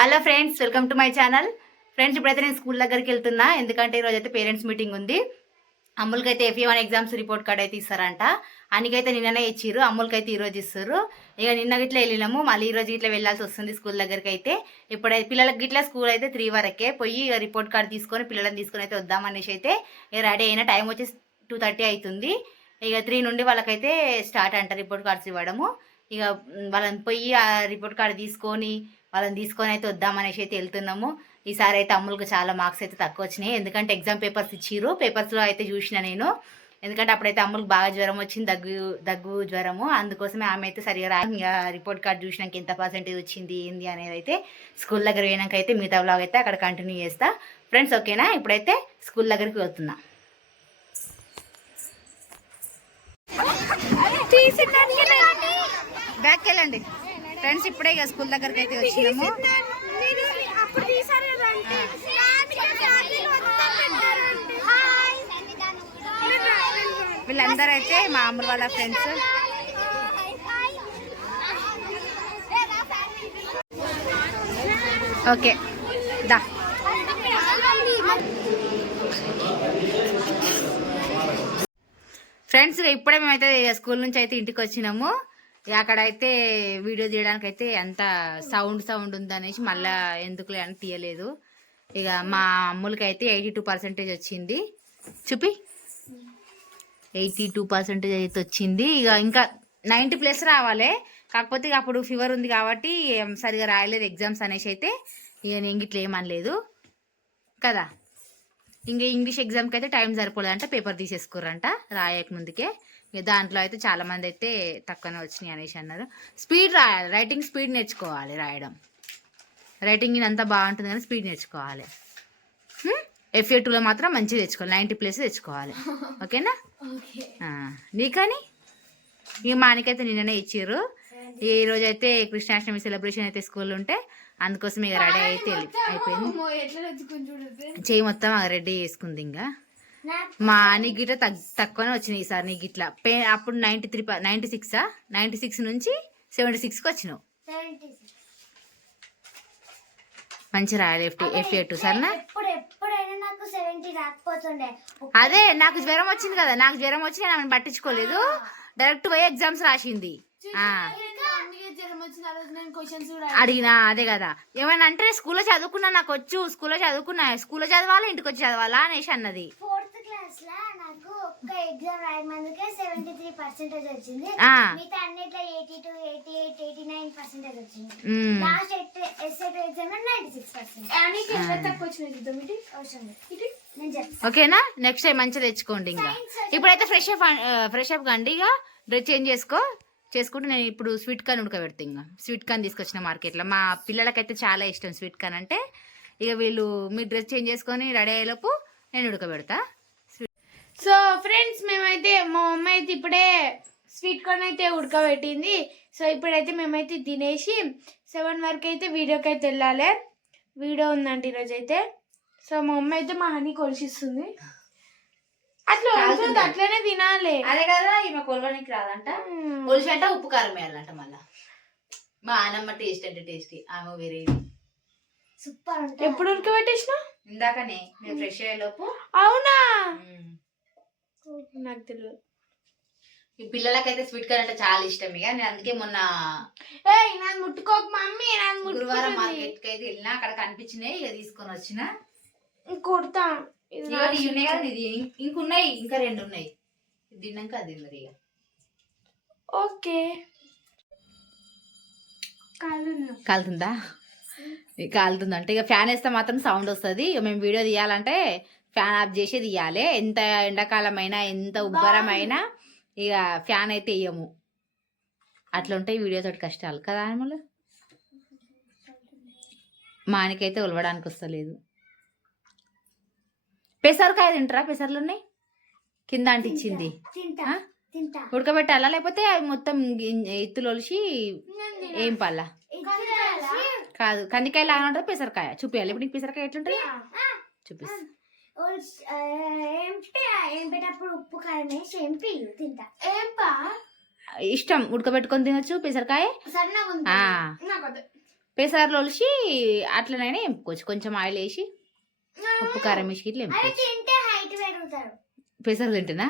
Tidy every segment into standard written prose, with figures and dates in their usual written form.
Hello friends, welcome to my channel. Friends, ఇప్పుడైతే నేను school దగ్గరికి వెళ్తున్నా. ఎందుకంటే ఈరోజు అయితే పేరెంట్స్ మీటింగ్ ఉంది. అమ్ములకైతే FE1 ఎగ్జామ్స్ రిపోర్ట్ కార్డ్ అయితే ఇస్తారంట. అనికైతే నిన్ననే ఇచ్చిర్రు, అమ్ములకైతే ఈరోజు ఇస్తారు. ఇక నిన్న గిట్లా వెళ్ళినాము, మళ్ళీ ఈరోజు ఇట్లా వెళ్ళాల్సి వస్తుంది స్కూల్ దగ్గరికి అయితే. ఇప్పుడైతే పిల్లలకి గిట్లా స్కూల్ అయితే 3 వరకే పోయి రిపోర్ట్ కార్డ్ తీసుకొని పిల్లలని తీసుకొని అయితే వద్దామనేసి అయితే రెడీ అయిన. టైం వచ్చి 2:30 అవుతుంది. ఇక 3 నుండి వాళ్ళకైతే స్టార్ట్ అంట రిపోర్ట్ కార్డ్స్ ఇవ్వడము. ఇక వాళ్ళని పోయి ఆ రిపోర్ట్ కార్డు వాళ్ళని తీసుకొని అయితే వద్దామనేసి అయితే వెళ్తున్నాము. ఈసారి అయితే అమ్ములకు చాలా మార్క్స్ అయితే తక్కువ వచ్చినాయి. ఎందుకంటే ఎగ్జామ్ పేపర్స్ ఇచ్చిర్రు, పేపర్స్లో అయితే చూసిన నేను. ఎందుకంటే అప్పుడైతే అమ్ములకు బాగా జ్వరం వచ్చింది, దగ్గు జ్వరము. అందుకోసమే ఆమె అయితే సరిగా రిపోర్ట్ కార్డు చూసినాక ఎంత పర్సెంటేజ్ వచ్చింది ఏంది అనేది అయితే స్కూల్ దగ్గర పోయినాక అయితే మిగతా వ్లాగ్ అయితే అక్కడ కంటిన్యూ చేస్తా. ఫ్రెండ్స్ ఓకేనా? ఇప్పుడైతే స్కూల్ దగ్గరికి వెళ్తున్నా. బ్యాక్ వెళ్ళండి ఫ్రెండ్స్. ఇప్పుడే ఇక స్కూల్ దగ్గరికి అయితే వచ్చినాము. వీళ్ళందరూ అయితే మా అమ్మ వాళ్ళ ఫ్రెండ్స్. ఓకే దా. ఫ్రెండ్స్, ఇప్పుడే మేమైతే స్కూల్ నుంచి అయితే ఇంటికి వచ్చినాము. అక్కడైతే వీడియో తీయడానికి అయితే అంత సౌండ్ ఉందనేసి మళ్ళీ ఎందుకులే అని తీయలేదు. ఇక మా అమ్ములకి అయితే 82% వచ్చింది. చూపి 82% అయితే వచ్చింది. ఇంకా 90+ రావాలి. కాకపోతే ఇక అప్పుడు ఫీవర్ ఉంది కాబట్టి సరిగా రాయలేదు ఎగ్జామ్స్ అనేసి అయితే ఇక నేను ఇట్లా ఏమనలేదు కదా. ఇంకా ఇంగ్లీష్ ఎగ్జామ్కి అయితే టైం సరిపోలేదంట, పేపర్ తీసేసుకోరంట రాయక ముందుకే. ఇక దాంట్లో అయితే చాలా మంది అయితే తక్కువనే వచ్చినాయి అనేసి అన్నారు. స్పీడ్ రాయాలి, రైటింగ్ స్పీడ్ నేర్చుకోవాలి. రైటింగ్ అంతా బాగుంటుంది కానీ స్పీడ్ నేర్చుకోవాలి. FA2లో మాత్రం మంచిగా తెచ్చుకోవాలి, 90+ తెచ్చుకోవాలి. ఓకేనా? నీకని ఇక మానికైతే నిన్ననే ఇచ్చిర్రు. ఈ రోజు అయితే కృష్ణాష్టమి సెలబ్రేషన్ అయితే స్కూల్ ఉంటే అందుకోసం ఇక రెడీ అయితే అయిపోయింది. చెయ్యి మొత్తం రెడీ చేసుకుంది. ఇంకా మా నీకు గిట్లా తక్కువనే వచ్చినాయి ఈసారి. నీకు ఇట్లా అప్పుడు 96 నుంచి 76కి వచ్చినావు. మంచి రాయాలి FA2 సరేనా? అదే నాకు జ్వరం వచ్చింది కదా, నాకు జ్వరం వచ్చి నేను ఆమెను పట్టించుకోలేదు, డైరెక్ట్ పోయి ఎగ్జామ్స్ రాసింది. అడిగినా అదే కదా, ఏమైనా అంటే స్కూల్లో చదువుకున్నా, నాకు వచ్చు స్కూల్లో చదవాలా ఇంటికి వచ్చి చదవాలా అనేసి అన్నది. ఓకేనా? నెక్స్ట్ టైం మంచిగా తెచ్చుకోండి. ఇంకా ఇప్పుడైతే ఫ్రెష్ అప్ కండి. ఇక డ్రెస్ చేంజ్ చేసుకుంటే నేను ఇప్పుడు స్వీట్ కార్న్ ఉడకబెడతా. ఇంకా స్వీట్ కార్న్ తీసుకొచ్చిన మార్కెట్లో. మా పిల్లలకైతే చాలా ఇష్టం స్వీట్ కార్న్ అంటే. ఇక వీళ్ళు మీ డ్రెస్ చేంజ్ చేసుకొని రెడీ అయ్యేలోపు నేను ఉడకబెడతా. సో ఫ్రెండ్స్, మేమైతే మా మమ్మీ అయితే ఇప్పుడే స్వీట్ కార్న్ అయితే ఉడకబెట్టింది. సో ఇప్పుడైతే మేమైతే తినేసి 7 వరకు అయితే వీడియోకి అయితే వెళ్ళాలి. వీడియో ఉందండి ఈరోజు అయితే. సో మా మమ్మీ అయితే మా హనీ కొలిసిస్తుంది. అట్లా అట్లనే తినాలి. అదే కదా, ఈమె కొలవడానికి రాదంట. కొలిసి అంటే ఉప్పు కారం వేయాలంట. మళ్ళా మా ఆనమ్మ టేస్ట్ అంటే టేస్టీ, ఆమె వేరే సూపర్. ఎప్పుడు ఉడకబెట్టేసిన? ఇందాకనే నేను ఫ్రెష్ అయ్యేలోపు. అవునా? నాకు తెలియదు. ఈ పిల్లలకైతే స్వీట్ కార్న్ అంటే చాలా ఇష్టం. ఇక నేను అందుకే మొన్న నాకు ముట్టుకోక మమ్మీ, గురువారం మార్కెట్ కి అయితే వెళ్ళినా, అక్కడ కనిపించినాయి, ఇక తీసుకొని వచ్చిన. కొడతా ఉన్నాయి కదా, ఇది ఇంకున్నాయి, ఇంకా 2 ఉన్నాయి. తిన్నాక అది మరి ఇక ఓకే. కాలుతుందా? కాలుతుందంటే ఇక ఫ్యాన్ వేస్తే మాత్రం సౌండ్ వస్తుంది. ఇక మేము వీడియో తీయాలంటే ఫ్యాన్ ఆఫ్ చేసి తీయాలి. ఎంత ఎండాకాలం అయినా ఎంత ఉబ్బరమైనా ఇక ఫ్యాన్ అయితే వేయము. అట్లా ఉంటాయి వీడియోతోటి కష్టాలు కదా. అన్నమాట మానికైతే ఉలవడానికి వస్తలేదు. పెసరకాయ తింటారా? పెసర్లు ఉన్నాయి కింద అంటించింది. ఉడకబెట్టాలా లేకపోతే అవి మొత్తం ఎత్తులు ఒలిసి ఏం పల్లా? కాదు, కందికాయ లాగా ఉంటుంది పెసరకాయ. చూపించాలి ఇప్పుడు నీకు పెసరకాయ ఎట్లుంటుంది చూపిస్తా. ఇష్టం, ఉడకబెట్టుకొని తినొచ్చు పెసరకాయ. పెసర్లు ఒలిసి అట్లనైనా ఎంపుకోవచ్చు, కొంచెం ఆయిల్ వేసి ఉప్పు కారం వేసి ఇట్లా ఎంపుకోవచ్చు. పెసర్లు తింటున్నా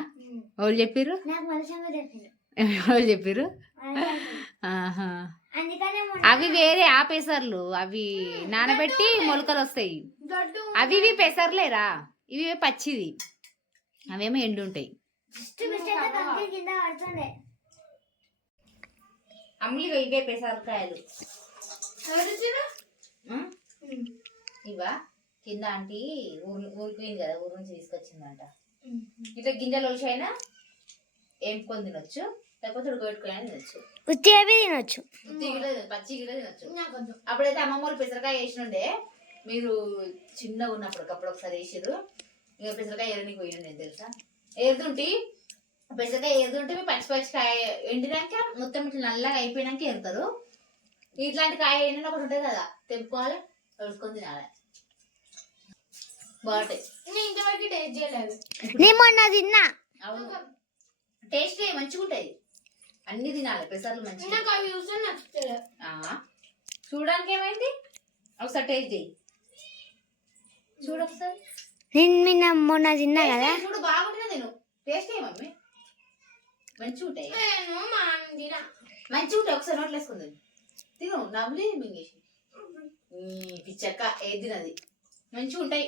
వాళ్ళు చెప్పిర్రు, వాళ్ళు చెప్పిర్రు. ఆహా, అవి వేరే ఆ పెసర్లు, అవి నానబెట్టి మొలకలు వస్తాయి. అవి ఇవి పెసర్లేరా, ఇవి పచ్చిది, అవేమో ఎండు ఉంటాయి. అమ్ములు ఇవే పెసరకాయలు ఇవా, కింద ఆంటీ ఊరిపోయింది కదా, ఊరి నుంచి తీసుకొచ్చిందంట. ఇట్లా గింజలు ఒలిసి అయినా ఏంపుకొని తినొచ్చు, లేకపోతే ఉడకబెట్టుకొని అయినా తినొచ్చు, తినొచ్చు, పచ్చి గిల తినొచ్చు. అప్పుడైతే అమ్మమ్మ వాళ్ళు పెసరకాయ వేసినుండే, మీరు చిన్నగా ఉన్నప్పుడు అప్పుడు ఒకసారి వేసిర్రు. ఇక పెసరకాయ ఎరనికి పోయిన నేను తెలుసా, ఏరుతుంటే పెసరకాయ ఏరుతుంటే పచ్చి పచ్చికాయ ఎండినాక మొత్తం ఇట్లా నల్లగా అయిపోయినాక ఏరుతారు. ఇట్లాంటి కాయ ఏంటంటే ఒకటి ఉంటుంది కదా, తెంపుకోవాలి, కలుసుకొని తినాలి, బాగుంటాయి. ఇంతవరకు టేస్ట్ చేయలేదు. అవును, టేస్ట్ మంచిగా ఉంటాయి, అన్ని తినాలి పెసర్లు మంచిగా. చూడడానికి ఏమైంది, ఒకసారి టేస్ట్ చేయి, చూడు ఒకసారి. మొన్న తిన్నా కదా, చూడు బాగుంటుంది, నేను టేస్ట్ ఏ మమ్మీ మంచిగా ఉంటాయి, మంచిగా ఉంటాయి. ఒకసారి నోట్లు వేసుకుంది తిను, నవ్వులే మింగేసి పిచ్చక్క ఏది తినది, మంచిగా ఉంటాయి.